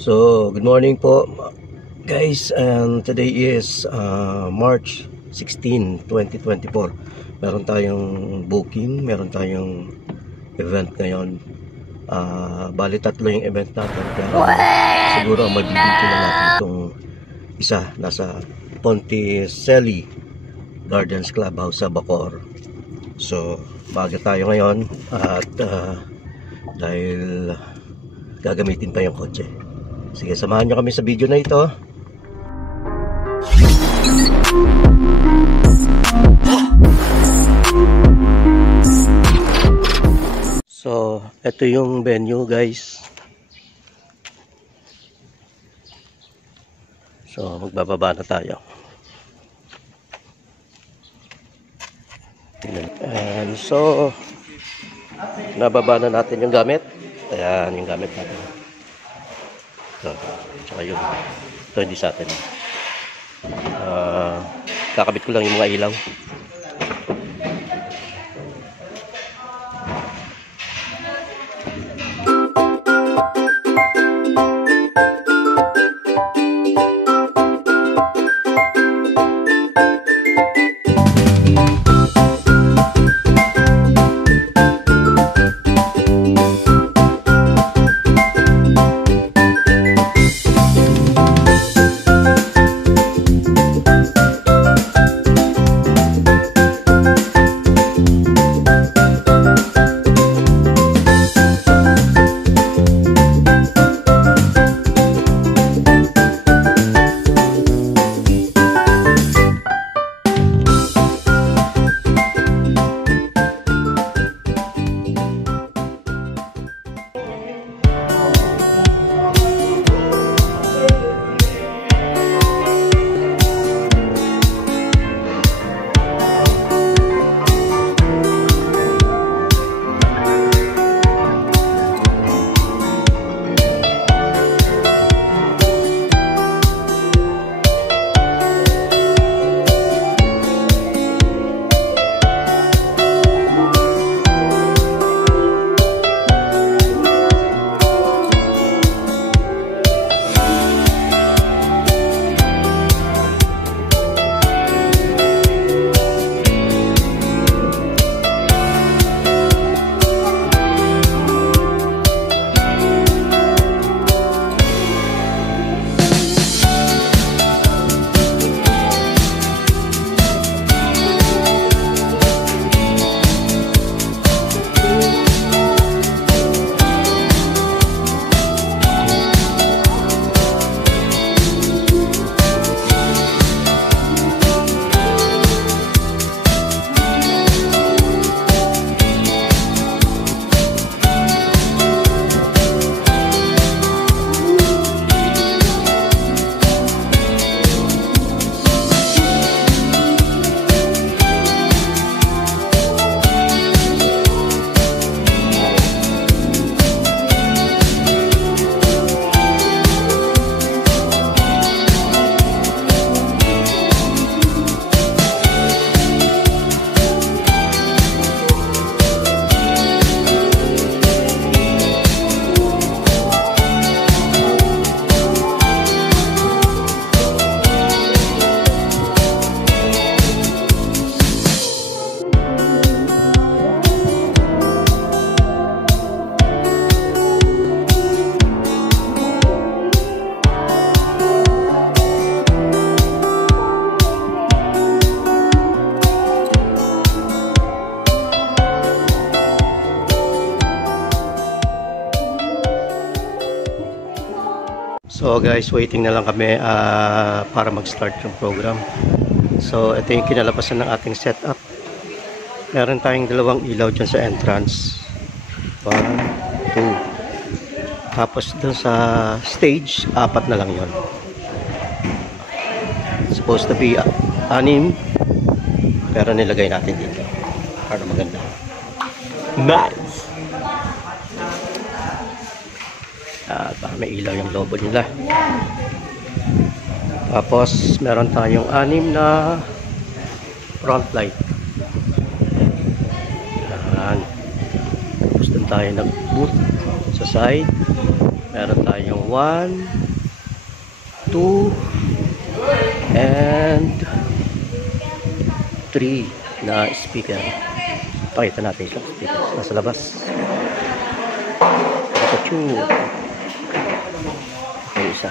So, good morning po guys, and today is March 16, 2024. Meron tayong booking, meron tayong event ngayon. Bali tatlo yung event natin. Pero siguro mabibigyan na natin itong isa. Nasa Ponticelli Gardens Clubhouse sa Bacoor. So, baga tayo ngayon at dahil gagamitin pa yung kotse. Sige, samahan nyo kami sa video na ito. So, ito yung venue guys. So, magbababa na tayo. And so, nababa na natin yung gamit. Ayan yung gamit natin. So, tsaka yun. Ito hindi sa atin. Kakabit ko lang yung mga ilaw. So guys, waiting na lang kami para mag-start yung program. So ito yung kinalabasan ng ating setup. Meron tayong dalawang ilaw dyan sa entrance. 1, 2. Tapos dun sa stage, 4 na lang yon. Supposed to be 6, pero nilagay natin dito para maganda. Nice! May ilaw yung lobo nila. Tapos meron tayong 6 na front light. Yan. Tapos dun tayo nag booth sa side. Meron tayong 1, 2, and 3 na speaker. Pakita natin siya, speaker nasa labas. Ito yung isa.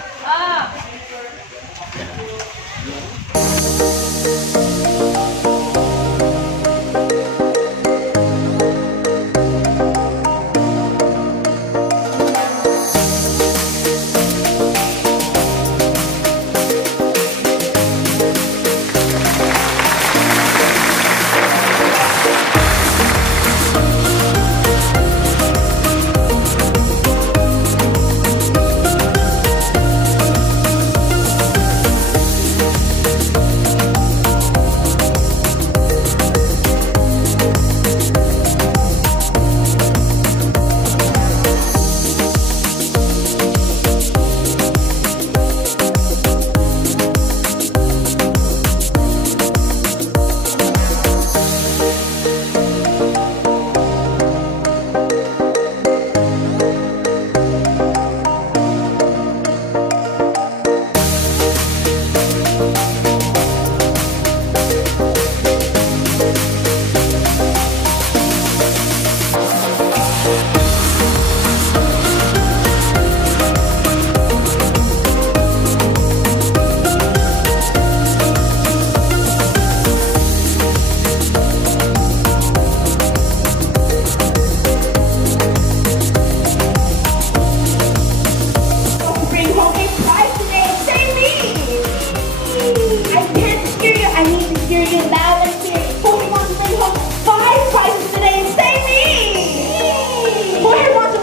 Who here wants to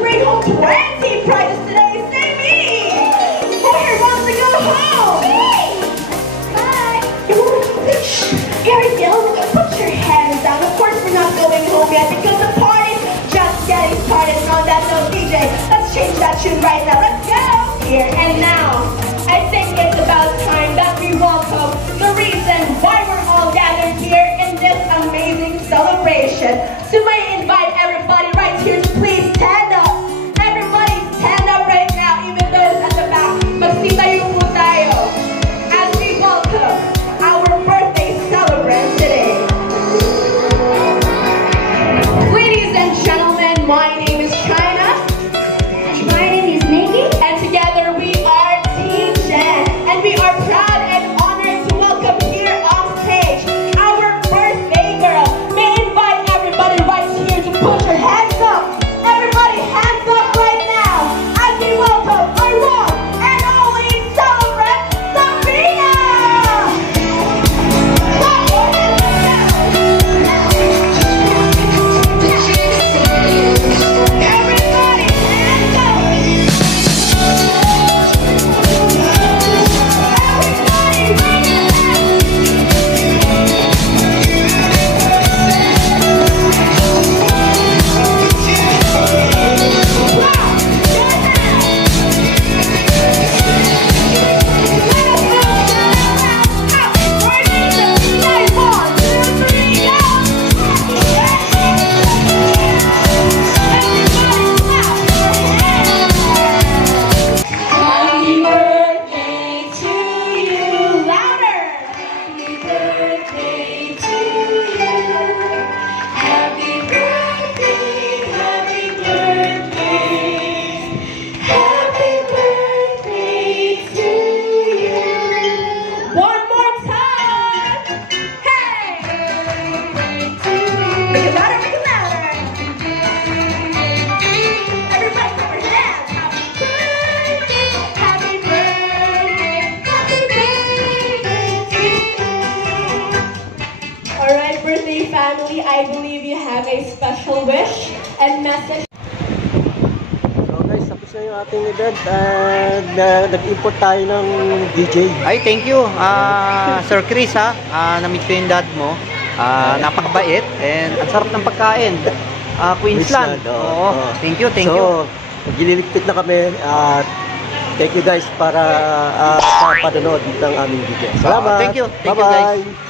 bring home 20 prizes today? Say me! Who here wants to go home? Bye! Gary Gill, put your hands down. Of course we're not going home yet because the party's just getting started. And on that note, DJ, let's change that tune right now. Let's go! Here and now, I think it's about time that we welcome the reason why we're all gathered here in this amazing celebration. So I invite everybody right here to please stand up. Everybody stand up right now, even those at the back. Magsitayo po tayo as we welcome our birthday celebrant today. Ladies and gentlemen, my name is China. My name is Nikki. And together we are Team Jen. And we are proud and honored to welcome here on stage our birthday girl. May I invite everybody right here to put your hands up. Everybody hands up right now as we welcome our one and only celebrant, Sabrina. Everybody hands up. Happy birthday to you. Louder. Happy birthday to you. Happy birthday, happy birthday. Happy birthday to you. One more time. Hey. Make it louder, make it louder. Everybody clap your hands. Happy birthday, happy birthday to you. Alright, birthday family, I believe you have a special wish and message. So guys, tapos na yung ating event and nag-import tayo ng DJ. Ay, thank you, Sir Chris, ha. Na-meet ko yung dad mo. Napakabait and ang sarap ng pagkain. Queensland. Oo. Thank you, thank you. So, gililigpit na kami at thank you guys para sa panonood ng aming video. Salamat. Thank you guys. Bye-bye.